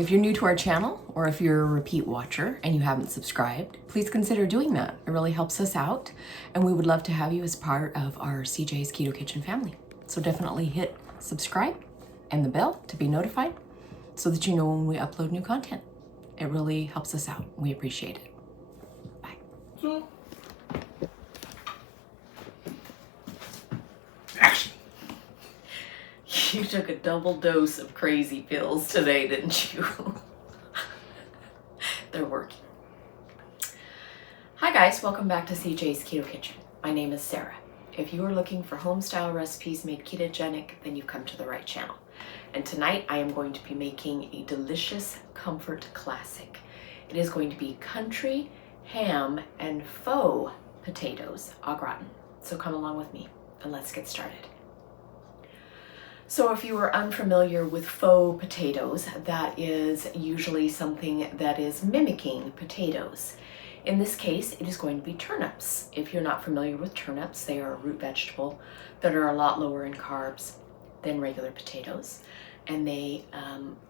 If you're new to our channel, or if you're a repeat watcher and you haven't subscribed, please consider doing that. It really helps us out, and we would love to have you as part of our CJ's Keto Kitchen family. So definitely hit subscribe and the bell to be notified so that you know when we upload new content. It really helps us out. We appreciate it. Bye. Action. You took a double dose of crazy pills today, didn't you? They're working. Hi guys, welcome back to CJ's Keto Kitchen. My name is Sarah. If you are looking for home-style recipes made ketogenic, then you've come to the right channel. And tonight I am going to be making a delicious comfort classic. It is going to be country, ham, and faux potatoes au gratin. So come along with me and let's get started. So if you are unfamiliar with faux potatoes, that is usually something that is mimicking potatoes. In this case, it is going to be turnips. If you're not familiar with turnips, they are a root vegetable that are a lot lower in carbs than regular potatoes. And they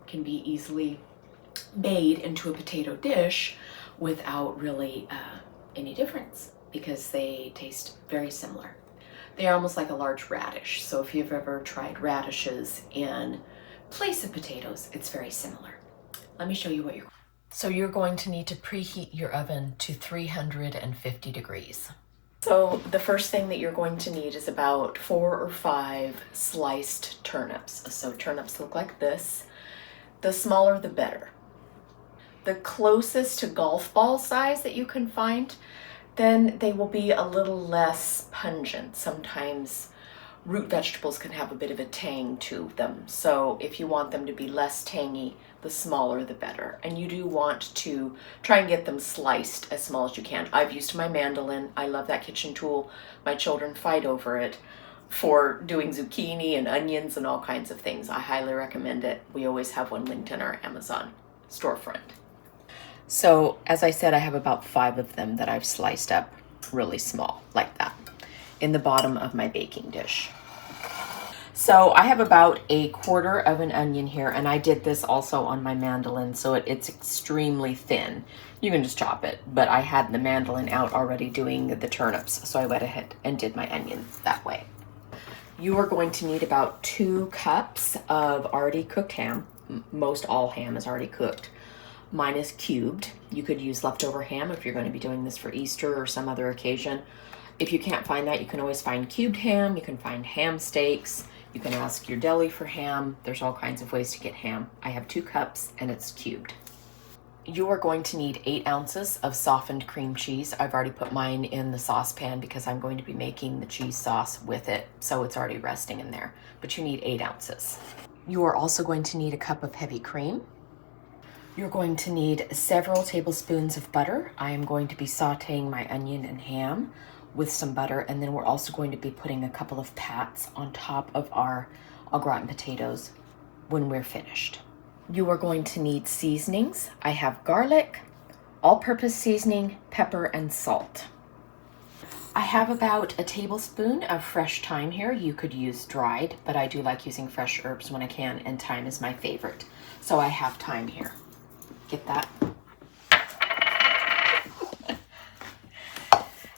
can be easily made into a potato dish without really any difference because they taste very similar. They're almost like a large radish. So if you've ever tried radishes in place of potatoes, it's very similar. Let me show you what you're going to need to preheat your oven to 350 degrees. So the first thing that you're going to need is about 4 or 5 sliced turnips. So turnips look like this. The smaller, the better. The closest to golf ball size that you can find, then they will be a little less pungent. Sometimes root vegetables can have a bit of a tang to them. So if you want them to be less tangy, the smaller the better. And you do want to try and get them sliced as small as you can. I've used my mandolin. I love that kitchen tool. My children fight over it for doing zucchini and onions and all kinds of things. I highly recommend it. We always have one linked in our Amazon storefront. So as I said, I have about 5 of them that I've sliced up really small like that in the bottom of my baking dish. So I have about 1/4 of an onion here, and I did this also on my mandolin, so it's extremely thin. You can just chop it, but I had the mandolin out already doing the turnips, so I went ahead and did my onion that way. You are going to need about 2 cups of already cooked ham. Most all ham is already cooked. Mine is cubed. You could use leftover ham if you're going to be doing this for Easter or some other occasion. If you can't find that, you can always find cubed ham. You can find ham steaks. You can ask your deli for ham. There's all kinds of ways to get ham. I have 2 cups and it's cubed. You are going to need 8 ounces of softened cream cheese. I've already put mine in the saucepan because I'm going to be making the cheese sauce with it, so it's already resting in there. But you need 8 ounces. You are also going to need a cup of heavy cream. You're going to need several tablespoons of butter. I am going to be sauteing my onion and ham with some butter, and then we're also going to be putting a couple of pats on top of our au gratin potatoes when we're finished. You are going to need seasonings. I have garlic, all-purpose seasoning, pepper, and salt. I have about a tablespoon of fresh thyme here. You could use dried, but I do like using fresh herbs when I can, and thyme is my favorite. So I have thyme here. Get that.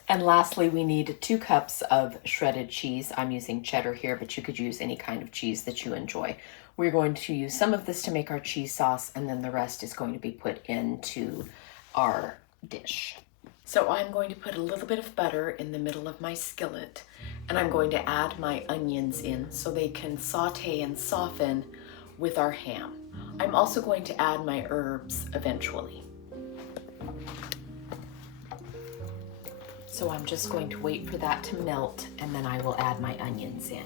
And lastly, we need 2 cups of shredded cheese. I'm using cheddar here, but you could use any kind of cheese that you enjoy. We're going to use some of this to make our cheese sauce, and then the rest is going to be put into our dish. So I'm going to put a little bit of butter in the middle of my skillet, and I'm going to add my onions in so they can saute and soften with our ham. I'm also going to add my herbs eventually. So I'm just going to wait for that to melt, and then I will add my onions in.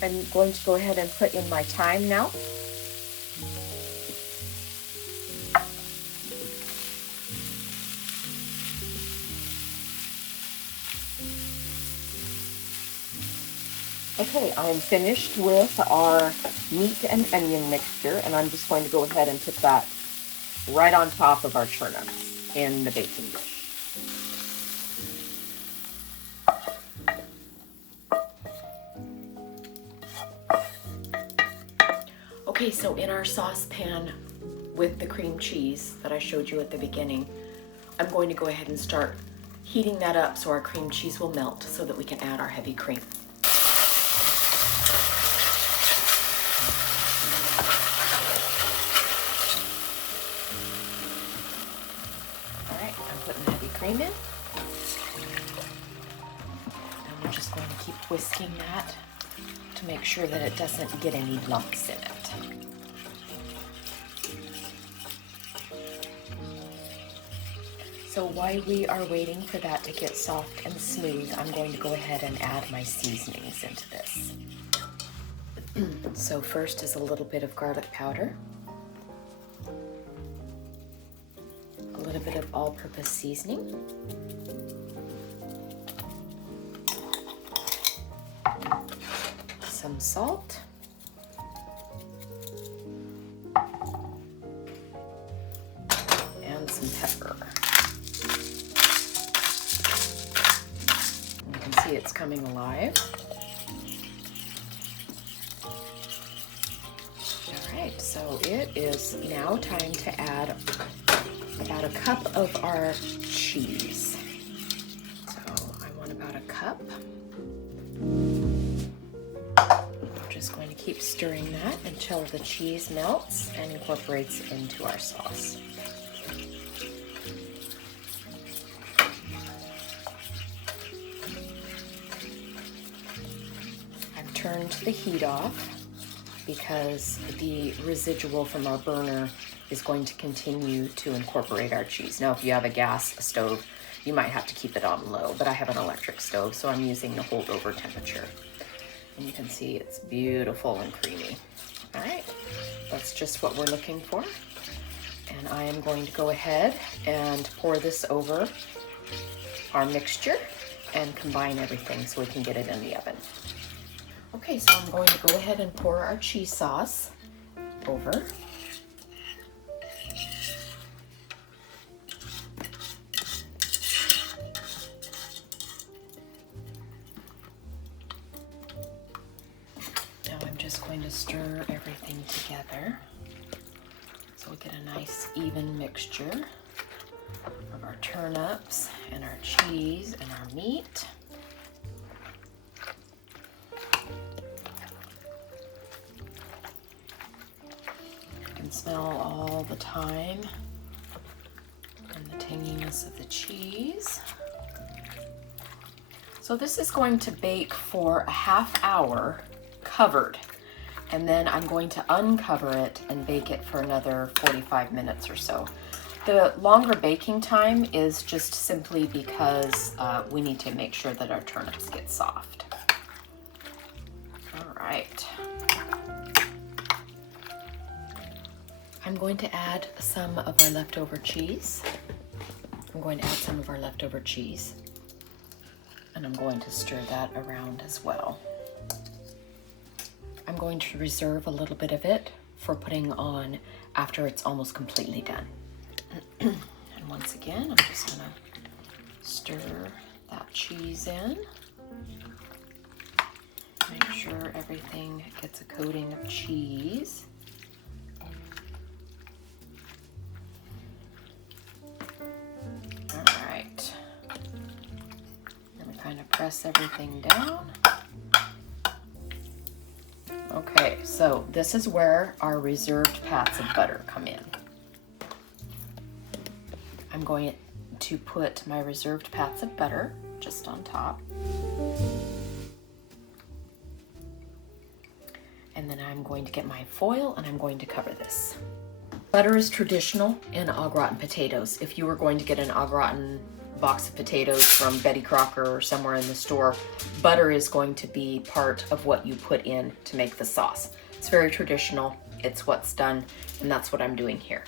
I'm going to go ahead and put in my thyme now. Okay, I'm finished with our meat and onion mixture, and I'm just going to go ahead and put that right on top of our turnips in the baking dish. Okay, so in our saucepan with the cream cheese that I showed you at the beginning, I'm going to go ahead and start heating that up so our cream cheese will melt so that we can add our heavy cream. All right, I'm putting the heavy cream in. And we're just going to keep whisking that to make sure that it doesn't get any lumps in it. So while we are waiting for that to get soft and smooth, I'm going to go ahead and add my seasonings into this. So first is a little bit of garlic powder, a little bit of all-purpose seasoning, some salt, and some pepper. You can see it's coming alive. Alright, so it is now time to add about a cup of our cheese. So I want about a cup. We're just going to keep stirring that until the cheese melts and incorporates into our sauce. I've turned the heat off because the residual from our burner is going to continue to incorporate our cheese. Now, if you have a gas stove, you might have to keep it on low, but I have an electric stove, so I'm using the holdover temperature. And you can see it's beautiful and creamy. All right, that's just what we're looking for. And I am going to go ahead and pour this over our mixture and combine everything so we can get it in the oven. Okay, so I'm going to go ahead and pour our cheese sauce over. Now I'm just going to stir everything together so we get a nice even mixture of our turnips and our cheese and our meat. Smell all the thyme and the tanginess of the cheese. So this is going to bake for a half hour covered, and then I'm going to uncover it and bake it for another 45 minutes or so. The longer baking time is just simply because we need to make sure that our turnips get soft. All right. I'm going to add some of our leftover cheese. I'm going to add some of our leftover cheese, and I'm going to stir that around as well. I'm going to reserve a little bit of it for putting on after it's almost completely done. And once again, I'm just gonna stir that cheese in. Make sure everything gets a coating of cheese. Press everything down. Okay, so this is where our reserved pats of butter come in. I'm going to put my reserved pats of butter just on top. And then I'm going to get my foil and I'm going to cover this. Butter is traditional in au gratin potatoes. If you were going to get an au gratin box of potatoes from Betty Crocker or somewhere in the store, butter is going to be part of what you put in to make the sauce. It's very traditional, it's what's done, and that's what I'm doing here.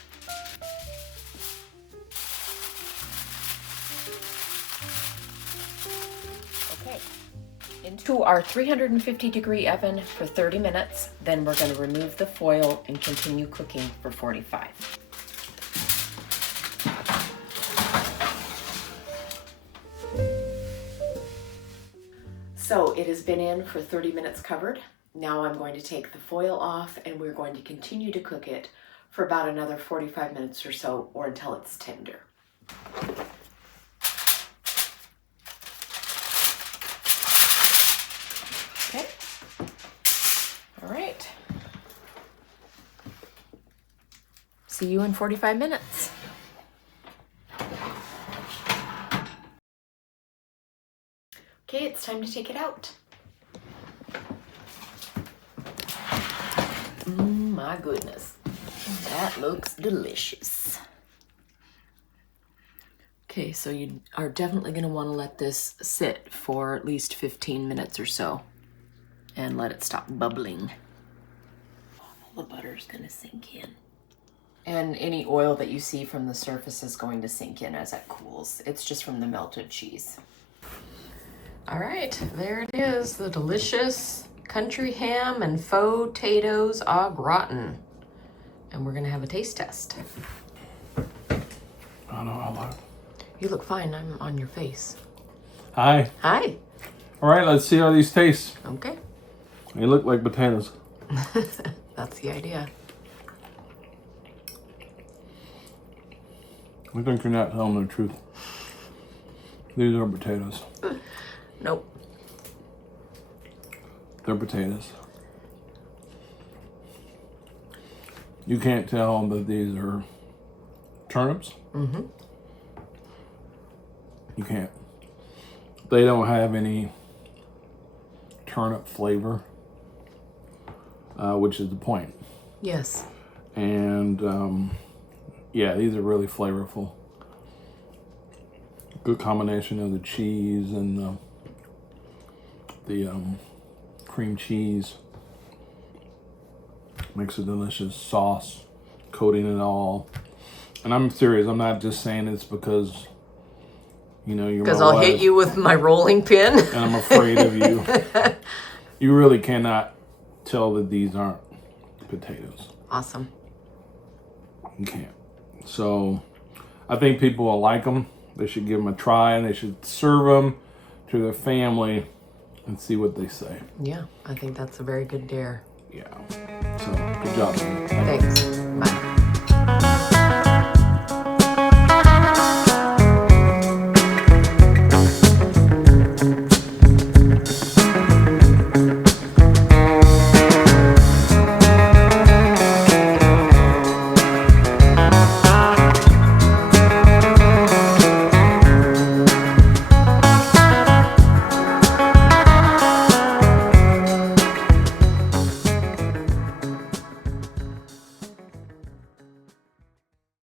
Okay, into our 350-degree oven for 30 minutes. Then we're going to remove the foil and continue cooking for 45. So it has been in for 30 minutes covered. Now I'm going to take the foil off and we're going to continue to cook it for about another 45 minutes or so, or until it's tender. Okay. All right. See you in 45 minutes. Okay, it's time to take it out. My goodness, that looks delicious. Okay, so you are definitely going to want to let this sit for at least 15 minutes or so and let it stop bubbling. All the butter is going to sink in. And any oil that you see from the surface is going to sink in as it cools. It's just from the melted cheese. All right, there it is, the delicious country ham and faux potatoes au gratin. And we're gonna have a taste test. I know I look. You look fine, I'm on your face. Hi. Hi. All right, let's see how these taste. Okay. They look like potatoes. That's the idea. I think you're not telling the truth. These are potatoes. Nope. They're potatoes. You can't tell that these are turnips. Mm-hmm. You can't. They don't have any turnip flavor, which is the point. Yes. And yeah, these are really flavorful. Good combination of the cheese and the cream cheese. Makes a delicious sauce, coating it all. And I'm serious, I'm not just saying it's because, you know, you're my Because I'll wife hit you with my rolling pin. and I'm afraid of you. You really cannot tell that these aren't potatoes. Awesome. You can't. So I think people will like them. They should give them a try and they should serve them to their family and see what they say. Yeah, I think that's a very good dare. Yeah. So good job, man. Thanks.